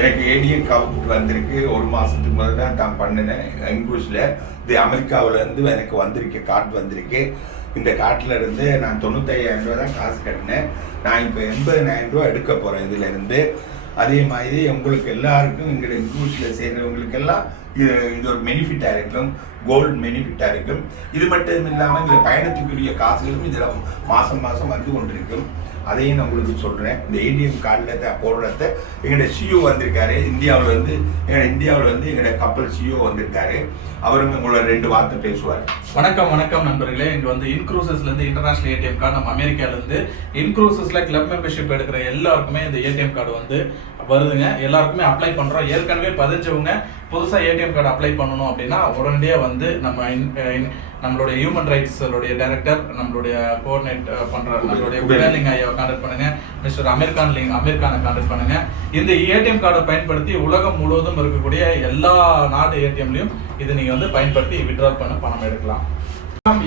எனக்கு ATM card வந்திருக்கு. ஒரு மாதத்துக்கு முதல்ல தான் பண்ணினேன். இங்கிலீஷில் இது அமெரிக்காவிலேருந்து எனக்கு வந்திருக்கு, கார்டு வந்திருக்கு. இந்த கார்டில் இருந்து நான் 95,000 ரூபா தான் காசு கட்டினேன். நான் இப்போ 80,000 ரூபா எடுக்க போகிறேன் இதிலேருந்து. அதே மாதிரி உங்களுக்கு எல்லாருக்கும் எங்களை இங்கிலீஷில் சேர்றவங்களுக்கெல்லாம் இது ஒரு பெனிஃபிட்டாக இருக்கும், கோல்டு பெனிஃபிட்டாக இருக்கும். இது மட்டும் இல்லாமல் இதில் பயணத்துக்குரிய காசுகளும் இதில் மாதம் மாதம் வந்து கொண்டிருக்கும். அதையும் நான் உங்களுக்கு சொல்கிறேன். இந்த ஏடிஎம் கார்டில் போடுறத எங்களோட சிஓ வந்திருக்காரு இந்தியாவில் வந்து எங்களோட கப்பல் சிஓ வந்திருக்காரு. அவருங்க உங்களை 2 வார்த்தை பேசுவார். வணக்கம் நண்பர்களே. இங்கே வந்து இன்க்ரூசஸ்லேருந்து இன்டர்நேஷனல் ஏடிஎம் கார்டு நம்ம அமெரிக்காவிலேருந்து இன்க்ரூசஸில் கிளப் மெம்பர்ஷிப் எடுக்கிற எல்லாருக்குமே இந்த ஏடிஎம் கார்டு வந்து வருதுங்க. எல்லாருக்குமே அப்ளை பண்ணுறோம். ஏற்கனவே பதிஞ்சவங்க புதுசாக ஏடிஎம் கார்டு அப்ளை பண்ணணும் அப்படின்னா உடனடியாக வந்து நம்மளுடைய ஹியூமன் ரைட்ஸோடைய டைரக்டர், நம்மளுடைய கோஆர்டினேட் பண்ணுற நம்மளுடைய குபேர்லிங் ஐயாவை கான்டாக்ட் பண்ணுங்க. மிஸ்டர் அமீர்கானை கான்டாக்ட் பண்ணுங்க. இந்த ஏடிஎம் கார்டை பயன்படுத்தி உலகம் முழுவதும் இருக்கக்கூடிய எல்லா நாட்டு ஏடிஎம்லையும் இதை நீங்கள் வந்து பயன்படுத்தி வித்ட்ரால் பண்ண பணம் எடுக்கலாம்.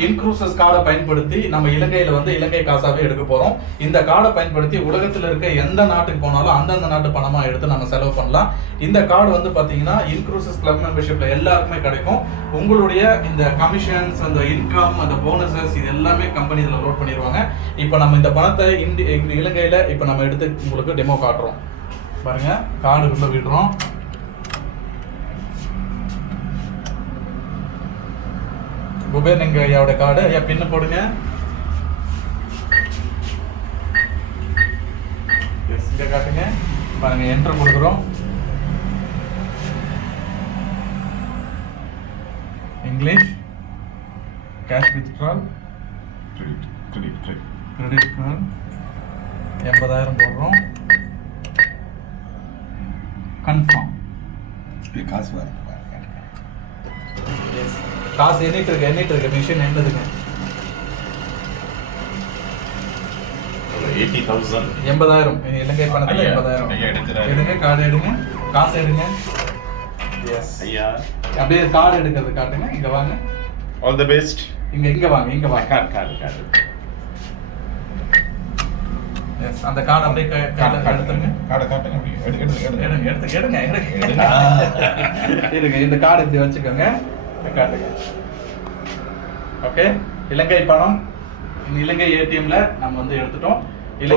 இன்க்ரூசஸ் கார்டை பயன்படுத்தி நம்ம இலங்கையில வந்து இலங்கை காசாவே எடுக்க போறோம். இந்த கார்டை பயன்படுத்தி உலகத்தில் இருக்க எந்த நாட்டுக்கு போனாலும் அந்தந்த நாட்டு பணமா எடுத்து நம்ம செலவு பண்ணலாம். இந்த கார்டு வந்து பாத்தீங்கன்னா இன்க்ரூசஸ் கிளப் மெம்பர்ஷிப்ல எல்லாருக்குமே கிடைக்கும். உங்களுடைய இந்த கமிஷன்ஸ், அந்த இன்கம், அந்த போனஸஸ் இது எல்லாமே கம்பெனி இதுல லோட் பண்ணிடுவாங்க. இப்போ நம்ம இந்த பணத்தை இலங்கையில இப்போ நம்ம எடுத்து உங்களுக்கு டெமோ காட்டுறோம். பாருங்க, கார்டுக்குள்ள விடுறோம். குபேர்லிங் ஐயாவோட கார்டு. ஐயா பின்னு போடுங்க. இங்க காட்டுங்க. பாருங்க, என்டர் கொடுக்குறோம். English, cash withdrawal, credit card 80,000 போடுறோம். கன்ஃபார்ம். காசு வருது. காசு எண்ணிட்டு இருக்கு. மிஷின் என்னதுங்க? 80,000 இலங்கை பணத்துல 80,000. எடுங்க, கார்டு எடுங்க, காசு எடுங்க. எஸ் ஐயா, அப்படியே கார்டு எடுக்கிறது காட்டுங்க. இங்க வாங்க. All the best. இங்க வாங்க. கார்டு. எஸ், அந்த கார்டு அப்படியே எடுத்துங்க. கார்டு காட்டுங்க. எடுங்க. இருங்க, இந்த கார்டு இப்படி வச்சுக்கோங்க. காட்டுங்க. ஓகே, இலங்கை பணம் இலங்கை ஏடிஎம்ல நம்ம வந்து எடுத்துட்டோம். இதுல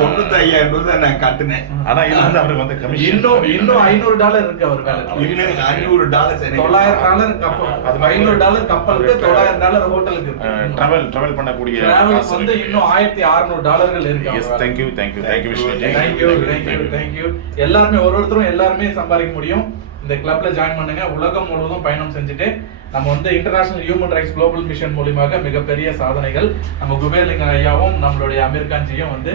95,000 ரூபாய் நான் கட்டினேன். ஆனா இது வந்து அவருக்கு வந்து கமிஷன் இன்னும் $500 இருக்கு அவர் மேல. இன்னும் $500 $900 கப்பல். அது $500 கப்பலுக்கு, $900 ஹோட்டலுக்கு. டிராவல் பண்ணக்கூடிய டிராவல்ஸ் வந்து இன்னும் $1,600 இருக்கு. Yes, thank you thank you. எல்லாருமே எல்லாருமே சம்பாதிக்க முடியும். இந்த கிளப்ல ஜாயின் பண்ணுங்க. உலகம் முழுவதும் பயணம் செஞ்சுட்டு நம்ம வந்து international human rights global mission மூலமாக மிகப்பெரிய சாதனைகள் நம்ம குபேர்லிங் ஐயாவும் நம்மளுடைய அமீர்கான்ஜியும் வந்து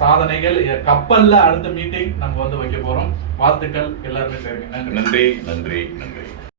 சாதனைகள் கப்பல்ல அடுத்த மீட்டிங் நம்ம வந்து வைக்க போறோம். வாழ்த்துக்கள், எல்லாருமே சேருங்க. நன்றி.